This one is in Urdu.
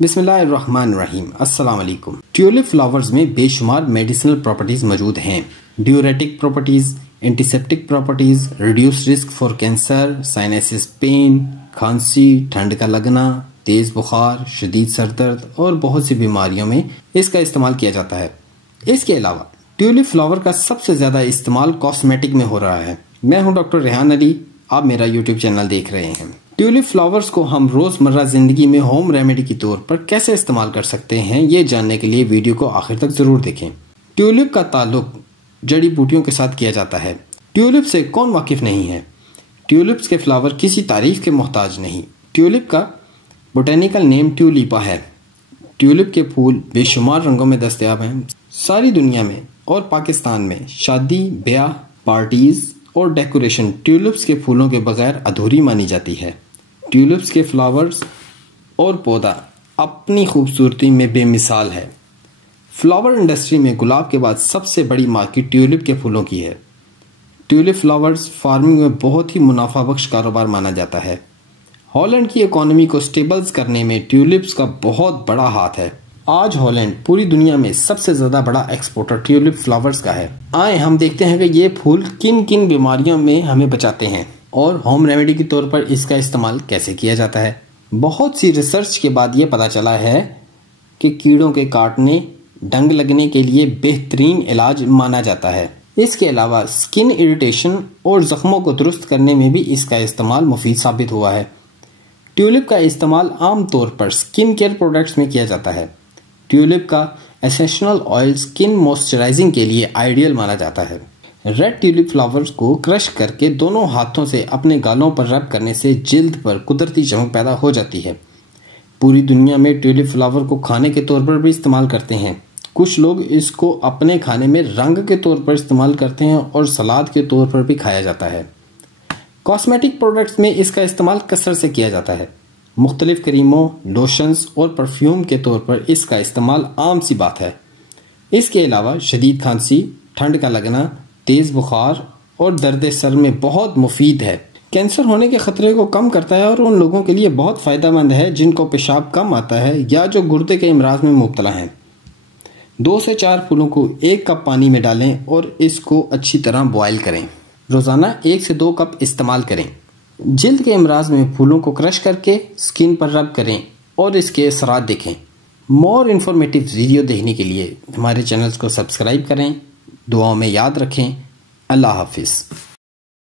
بسم اللہ الرحمن الرحیم۔ السلام علیکم۔ ٹیولپ فلاورز میں بے شمار میڈیسنل پراپرٹیز موجود ہیں۔ Diuretic properties, antiseptic properties, reduce risk for cancer, sinus pain, کھانسی، ٹھنڈ کا لگنا، تیز بخار، شدید سر درد اور بہت سی بیماریوں میں اس کا استعمال کیا جاتا ہے۔ اس کے علاوہ ٹیولپ فلاور کا سب سے زیادہ استعمال کاسمیٹک میں ہو رہا ہے۔ میں ہوں ڈاکٹر ریحان علی، آپ میرا یوٹیوب چینل دیکھ رہے ہیں۔ ٹیولپ فلاورز کو ہم روزمرہ زندگی میں ہوم ریمیڈی کے طور پر کیسے استعمال کر سکتے ہیں، یہ جاننے کے لیے ویڈیو کو آخر تک ضرور دیکھیں۔ ٹیولپ کا تعلق جڑی بوٹیوں کے ساتھ کیا جاتا ہے۔ ٹیولپ سے کون واقف نہیں ہے؟ ٹیولپس کے فلاور کسی تعریف کے محتاج نہیں۔ ٹیولپ کا بوٹینیکل نیم ٹیولیپا ہے۔ ٹیولپ کے پھول بے شمار رنگوں میں دستیاب ہیں۔ ساری دنیا میں اور پاکستان میں شادی، بیاہ، پارٹیز اور ڈیکوریشن ٹیولپس کے پھولوں کے بغیر ادھوری مانی جاتی ہے۔ ٹیولپس کے فلاورز اور پودا اپنی خوبصورتی میں بے مثال ہے۔ فلاور انڈسٹری میں گلاب کے بعد سب سے بڑی مارکیٹ ٹیولپ کے پھولوں کی ہے۔ ٹیولپ فلاورز فارمنگ میں بہت ہی منافع بخش کاروبار مانا جاتا ہے۔ ہالینڈ کی اکانومی کو سٹیبلز کرنے میں ٹیولپس کا بہت بڑا ہاتھ ہے۔ آج ہالینڈ پوری دنیا میں سب سے زیادہ بڑا ایکسپورٹر ٹیولپ فلاورز کا ہے۔ آئیں ہم دیکھتے ہیں کہ یہ پھول کن کن بیماریوں میں ہمیں بچاتے ہیں اور ہوم ریمیڈی کے طور پر اس کا استعمال کیسے کیا جاتا ہے۔ بہت سی ریسرچ کے بعد یہ پتہ چلا ہے کہ کیڑوں کے کاٹنے، ڈنگ لگنے کے لیے بہترین علاج مانا جاتا ہے۔ اس کے علاوہ سکن اریٹیشن اور زخموں کو درست کرنے میں بھی اس کا استعمال مفید ثابت ہوا ہے۔ ٹیولپ کا استعمال عام طور پر سکن کیئر پروڈکٹس میں کیا جاتا ہے۔ ٹیولپ کا ایسینشل آئل سکن موئسچرائزنگ کے لیے آئیڈیل مانا جاتا ہے۔ ریڈ ٹیولپ فلاورز کو کرش کر کے دونوں ہاتھوں سے اپنے گالوں پر رب کرنے سے جلد پر قدرتی چمک پیدا ہو جاتی ہے۔ پوری دنیا میں ٹیولپ فلاور کو کھانے کے طور پر بھی استعمال کرتے ہیں۔ کچھ لوگ اس کو اپنے کھانے میں رنگ کے طور پر استعمال کرتے ہیں اور سلاد کے طور پر بھی کھایا جاتا ہے۔ کاسمیٹک پروڈکٹس میں اس کا استعمال کثرت سے کیا جاتا ہے۔ مختلف کریموں، لوشنز اور پرفیوم کے طور پر اس کا استعمال عام سی بات ہے۔ اس کے علاوہ شدید کھانسی، ٹھنڈ کا لگنا، تیز بخار اور درد سر میں بہت مفید ہے۔ کینسر ہونے کے خطرے کو کم کرتا ہے اور ان لوگوں کے لیے بہت فائدہ مند ہے جن کو پیشاب کم آتا ہے یا جو گردے کے امراض میں مبتلا ہیں۔ 2 سے 4 پھولوں کو 1 کپ پانی میں ڈالیں اور اس کو اچھی طرح بوائل کریں۔ روزانہ 1 سے 2 کپ استعمال کریں۔ جلد کے امراض میں پھولوں کو کرش کر کے سکن پر رب کریں اور اس کے اثرات دیکھیں۔ مور انفارمیٹیو ویڈیو دیکھنے کے لیے ہمارے چینلز کو سبسکرائب کریں۔ دعاؤں میں یاد رکھیں۔ اللہ حافظ۔